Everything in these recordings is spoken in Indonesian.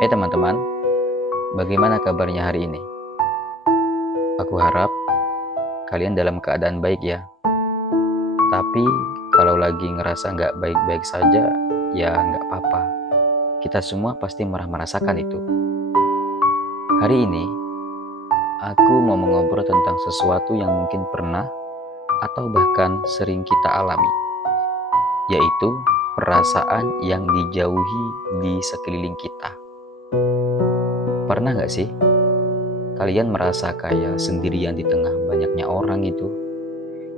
Hai teman-teman, bagaimana kabarnya hari ini? Aku harap kalian dalam keadaan baik ya. Tapi kalau lagi ngerasa nggak baik-baik saja, ya nggak apa-apa. Kita semua pasti merasakan itu. Hari ini, aku mau mengobrol tentang sesuatu yang mungkin pernah atau bahkan sering kita alami, yaitu perasaan yang dijauhi di sekeliling kita. Pernah nggak sih kalian merasa kayak sendirian di tengah banyaknya orang gitu?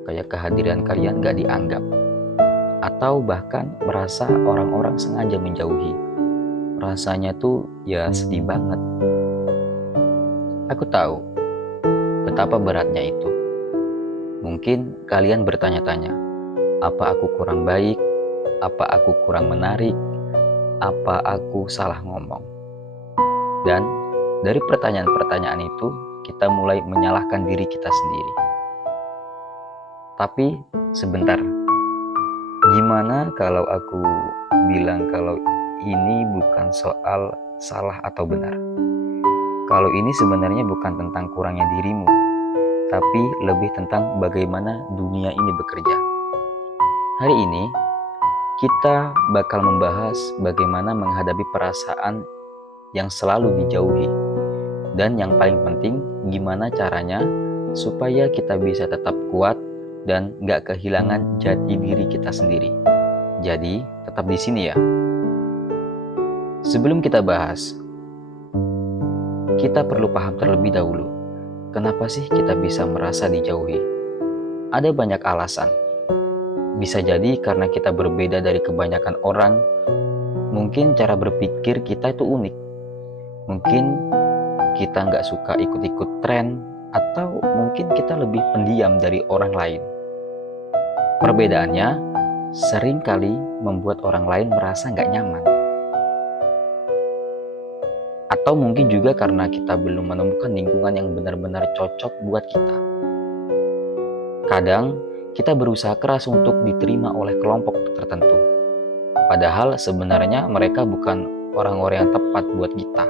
Kayak kehadiran kalian gak dianggap, atau bahkan merasa orang-orang sengaja menjauhi. Rasanya tuh ya sedih banget. Aku tahu betapa beratnya itu. Mungkin kalian bertanya-tanya, apa aku kurang baik? Apa aku kurang menarik? Apa aku salah ngomong? Dan dari pertanyaan-pertanyaan itu, kita mulai menyalahkan diri kita sendiri. Tapi sebentar, gimana kalau aku bilang kalau ini bukan soal salah atau benar? Kalau ini sebenarnya bukan tentang kurangnya dirimu, tapi lebih tentang bagaimana dunia ini bekerja. Hari ini, kita bakal membahas bagaimana menghadapi perasaan yang selalu dijauhi. Dan yang paling penting, gimana caranya supaya kita bisa tetap kuat dan gak kehilangan jati diri kita sendiri. Jadi, tetap di sini ya. Sebelum kita bahas, kita perlu paham terlebih dahulu, kenapa sih kita bisa merasa dijauhi? Ada banyak alasan. Bisa jadi karena kita berbeda dari kebanyakan orang, mungkin cara berpikir kita itu unik. Mungkin kita nggak suka ikut-ikut tren, atau mungkin kita lebih pendiam dari orang lain. Perbedaannya sering kali membuat orang lain merasa nggak nyaman. Atau mungkin juga karena kita belum menemukan lingkungan yang benar-benar cocok buat kita. Kadang kita berusaha keras untuk diterima oleh kelompok tertentu. Padahal sebenarnya mereka bukan orang-orang yang tepat buat kita.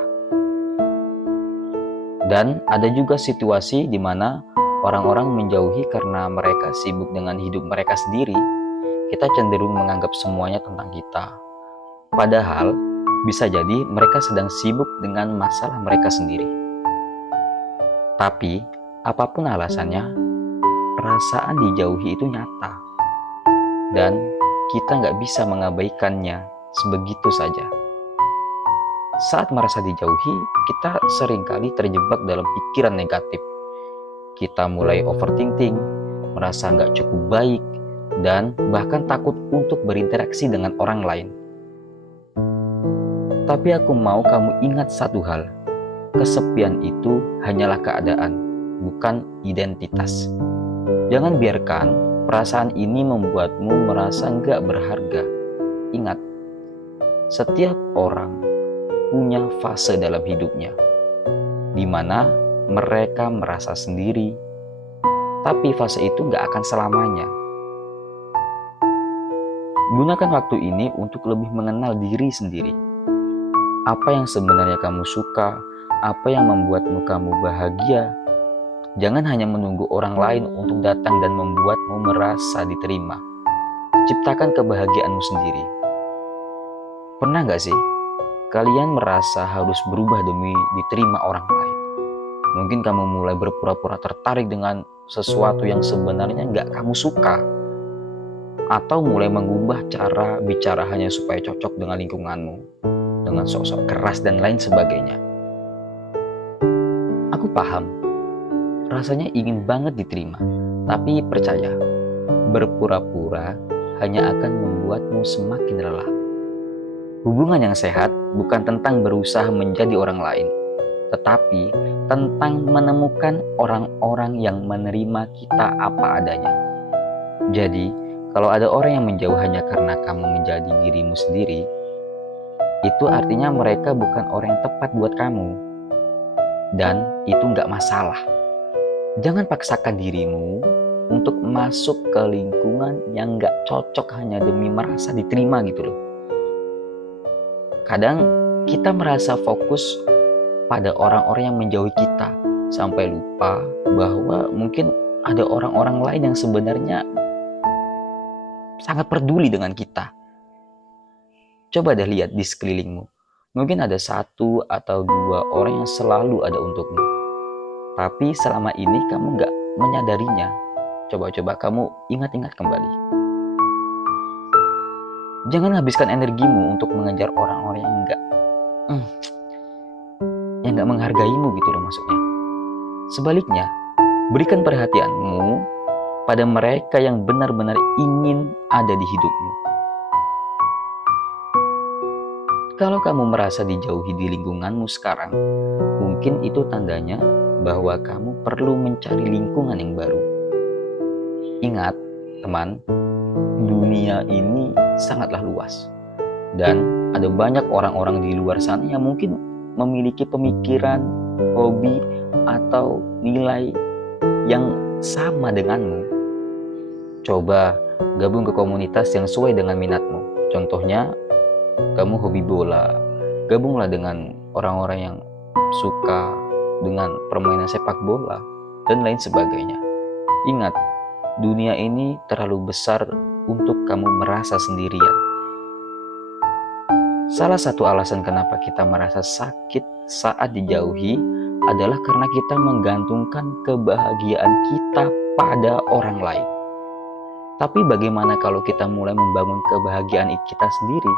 Dan ada juga situasi di mana orang-orang menjauhi karena mereka sibuk dengan hidup mereka sendiri. Kita cenderung menganggap semuanya tentang kita. Padahal bisa jadi mereka sedang sibuk dengan masalah mereka sendiri. Tapi apapun alasannya, perasaan dijauhi itu nyata. Dan kita nggak bisa mengabaikannya sebegitu saja. Saat merasa dijauhi, kita seringkali terjebak dalam pikiran negatif. Kita mulai overthinking, merasa nggak cukup baik, dan bahkan takut untuk berinteraksi dengan orang lain. Tapi aku mau kamu ingat satu hal, kesepian itu hanyalah keadaan, bukan identitas. Jangan biarkan perasaan ini membuatmu merasa nggak berharga. Ingat, setiap orang punya fase dalam hidupnya, di mana mereka merasa sendiri, tapi fase itu nggak akan selamanya. Gunakan waktu ini untuk lebih mengenal diri sendiri. Apa yang sebenarnya kamu suka, apa yang membuatmu kamu bahagia. Jangan hanya menunggu orang lain untuk datang dan membuatmu merasa diterima. Ciptakan kebahagiaanmu sendiri. Pernah nggak sih kalian merasa harus berubah demi diterima orang lain? Mungkin kamu mulai berpura-pura tertarik dengan sesuatu yang sebenarnya nggak kamu suka. Atau mulai mengubah cara bicara hanya supaya cocok dengan lingkunganmu. Dengan sok-sok keras dan lain sebagainya. Aku paham, rasanya ingin banget diterima. Tapi percaya, berpura-pura hanya akan membuatmu semakin lelah. Hubungan yang sehat bukan tentang berusaha menjadi orang lain, tetapi tentang menemukan orang-orang yang menerima kita apa adanya. Jadi, kalau ada orang yang menjauh hanya karena kamu menjadi dirimu sendiri, itu artinya mereka bukan orang yang tepat buat kamu. Dan itu nggak masalah. Jangan paksakan dirimu untuk masuk ke lingkungan yang nggak cocok hanya demi merasa diterima gitu loh. Kadang kita merasa fokus pada orang-orang yang menjauhi kita, sampai lupa bahwa mungkin ada orang-orang lain yang sebenarnya sangat peduli dengan kita. Coba deh lihat di sekelilingmu. Mungkin ada 1 atau 2 orang yang selalu ada untukmu. Tapi selama ini kamu gak menyadarinya. Coba-coba kamu ingat-ingat kembali. Jangan habiskan energimu untuk mengejar orang-orang yang gak menghargaimu gitu loh maksudnya. Sebaliknya, berikan perhatianmu pada mereka yang benar-benar ingin ada di hidupmu. Kalau kamu merasa dijauhi di lingkunganmu sekarang, mungkin itu tandanya bahwa kamu perlu mencari lingkungan yang baru. Ingat, teman, dunia ini sangatlah luas. Dan ada banyak orang-orang di luar sana yang mungkin memiliki pemikiran, hobi, atau nilai yang sama denganmu. Coba gabung ke komunitas yang sesuai dengan minatmu. Contohnya, kamu hobi bola, gabunglah dengan orang-orang yang suka dengan permainan sepak bola, dan lain sebagainya. Ingat, dunia ini terlalu besar untuk kamu merasa sendirian. Salah satu alasan kenapa kita merasa sakit saat dijauhi adalah karena kita menggantungkan kebahagiaan kita pada orang lain. Tapi bagaimana kalau kita mulai membangun kebahagiaan kita sendiri?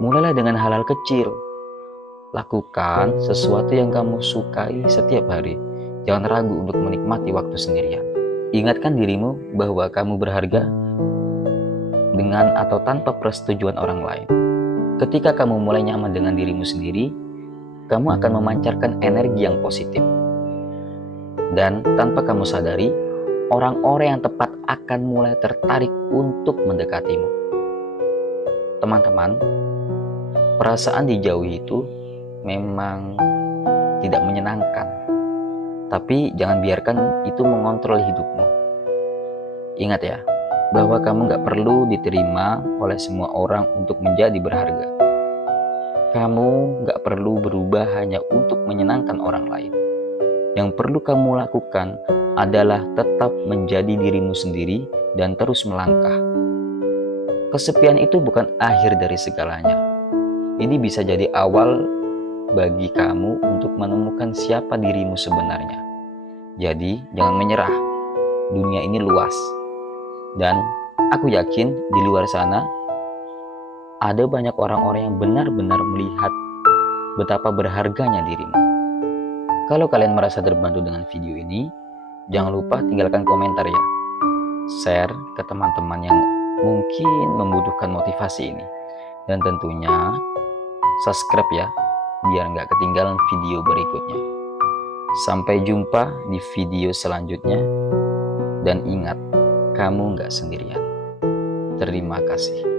Mulailah dengan hal-hal kecil. Lakukan sesuatu yang kamu sukai setiap hari. Jangan ragu untuk menikmati waktu sendirian. Ingatkan dirimu bahwa kamu berharga dengan atau tanpa persetujuan orang lain. Ketika kamu mulai nyaman dengan dirimu sendiri, kamu akan memancarkan energi yang positif. Dan tanpa kamu sadari, orang-orang yang tepat akan mulai tertarik untuk mendekatimu. Teman-teman, perasaan dijauhi itu memang tidak menyenangkan. Tapi jangan biarkan itu mengontrol hidupmu. Ingat ya, bahwa kamu gak perlu diterima oleh semua orang untuk menjadi berharga. Kamu gak perlu berubah hanya untuk menyenangkan orang lain. Yang perlu kamu lakukan adalah tetap menjadi dirimu sendiri dan terus melangkah. Kesepian itu bukan akhir dari segalanya. Ini bisa jadi awal bagi kamu untuk menemukan siapa dirimu sebenarnya. Jadi jangan menyerah. Dunia ini luas. Dan aku yakin di luar sana ada banyak orang-orang yang benar-benar melihat betapa berharganya dirimu. Kalau kalian merasa terbantu dengan video ini, jangan lupa tinggalkan komentar ya. Share ke teman-teman yang mungkin membutuhkan motivasi ini. Dan tentunya subscribe ya, biar nggak ketinggalan video berikutnya. Sampai jumpa di video selanjutnya. Dan ingat, kamu nggak sendirian. Terima kasih.